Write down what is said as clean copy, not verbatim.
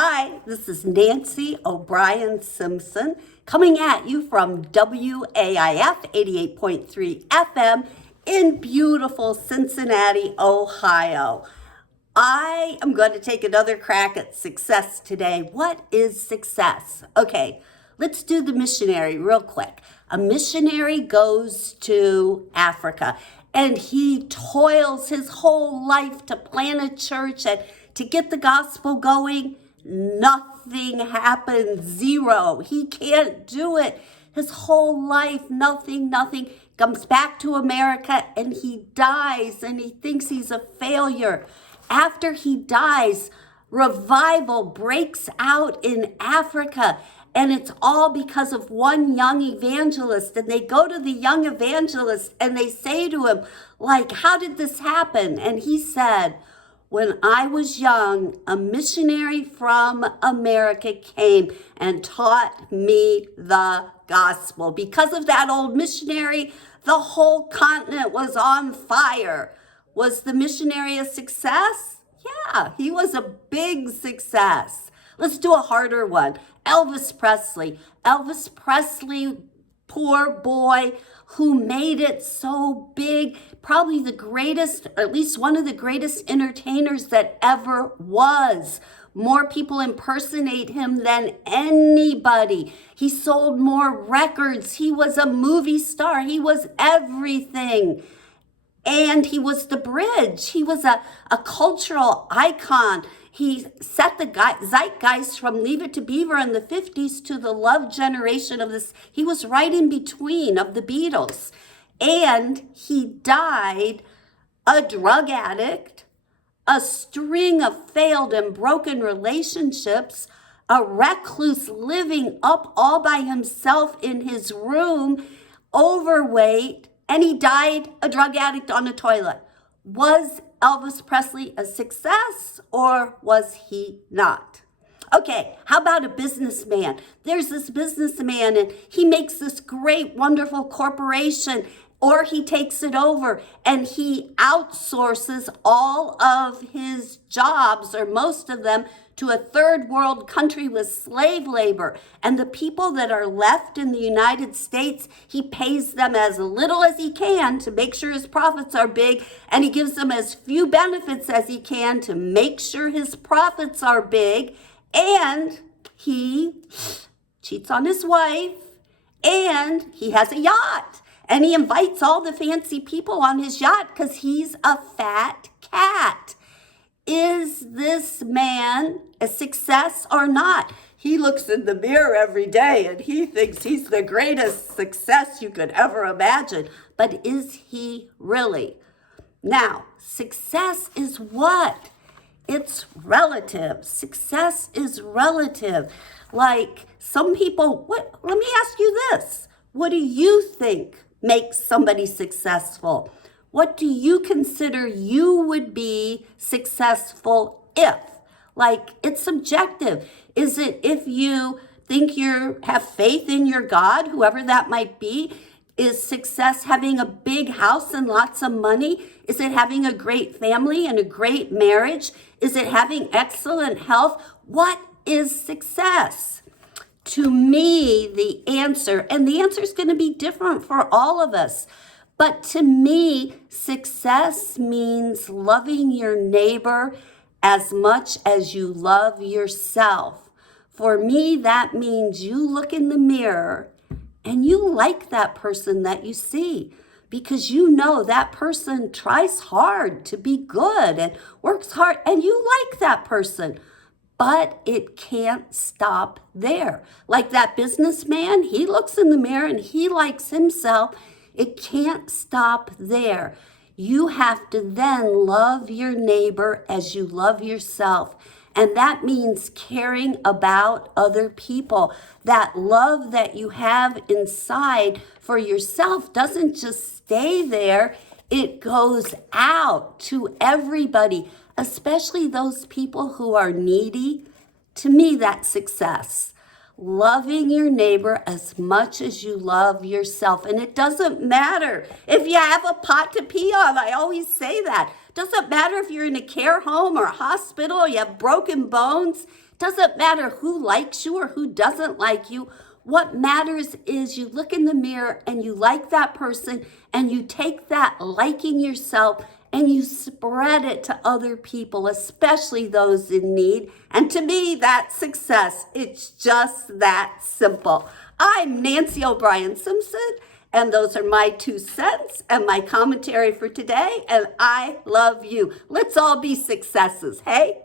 Hi, this is Nancy O'Brien Simpson coming at you from WAIF 88.3 FM in beautiful Cincinnati, Ohio. I am going to take another crack at success today. What is success? Okay, let's do the missionary real quick. A missionary goes to Africa and he toils his whole life to plant a church and to get the gospel going. Nothing happens, zero. He can't do it. His whole life, nothing. Comes back to America and he dies and he thinks he's a failure. After he dies, revival breaks out in Africa, and it's all because of one young evangelist. And they go to the young evangelist and they say to him, like, how did this happen? And he said, when I was young, a missionary from America came and taught me the gospel. Because of that old missionary, the whole continent was on fire. Was the missionary a success? Yeah, he was a big success. Let's do a harder one. Elvis Presley. Elvis Presley, poor boy who made it so big, probably the greatest, or at least one of the greatest entertainers that ever was. More people impersonate him than anybody. He sold more records. He was a movie star. He was everything. And he was the bridge. He was a cultural icon. He set the zeitgeist from Leave It to Beaver in the 50s to the Love generation of this. He was right in between of the Beatles. And he died a drug addict, a string of failed and broken relationships, a recluse living up all by himself in his room, overweight, and he died a drug addict on a toilet. Was Elvis Presley a success or was he not? Okay, how about a businessman? There's this businessman and he makes this great, wonderful corporation, or he takes it over and he outsources all of his jobs, or most of them, to a third world country with slave labor. And the people that are left in the United States, he pays them as little as he can to make sure his profits are big, and he gives them as few benefits as he can to make sure his profits are big, and he cheats on his wife, and he has a yacht. And he invites all the fancy people on his yacht because he's a fat cat. Is this man a success or not? He looks in the mirror every day and he thinks he's the greatest success you could ever imagine. But is he really? Now, success is what? It's relative. Success is relative. Like some people, let me ask you this. What do you think makes somebody successful? What do you consider you would be successful if? Like, it's subjective. Is it if you think you have faith in your God, whoever that might be? Is success having a big house and lots of money? Is it having a great family and a great marriage? Is it having excellent health? What is success? To me, the answer is going to be different for all of us. But to me, success means loving your neighbor as much as you love yourself. For me, that means you look in the mirror and you like that person that you see, because you know that person tries hard to be good and works hard, and you like that person. But it can't stop there. Like that businessman, he looks in the mirror and he likes himself. It can't stop there. You have to then love your neighbor as you love yourself. And that means caring about other people. That love that you have inside for yourself doesn't just stay there. It goes out to everybody, especially those people who are needy. To me, that's success. Loving your neighbor as much as you love yourself. And it doesn't matter if you have a pot to pee on. I always say that. Doesn't matter if you're in a care home or a hospital, you have broken bones. Doesn't matter who likes you or who doesn't like you. What matters is you look in the mirror and you like that person and you take that liking yourself and you spread it to other people, especially those in need. And to me, that's success. It's just that simple. I'm Nancy O'Brien Simpson, and those are my 2 cents and my commentary for today. And I love you. Let's all be successes, hey?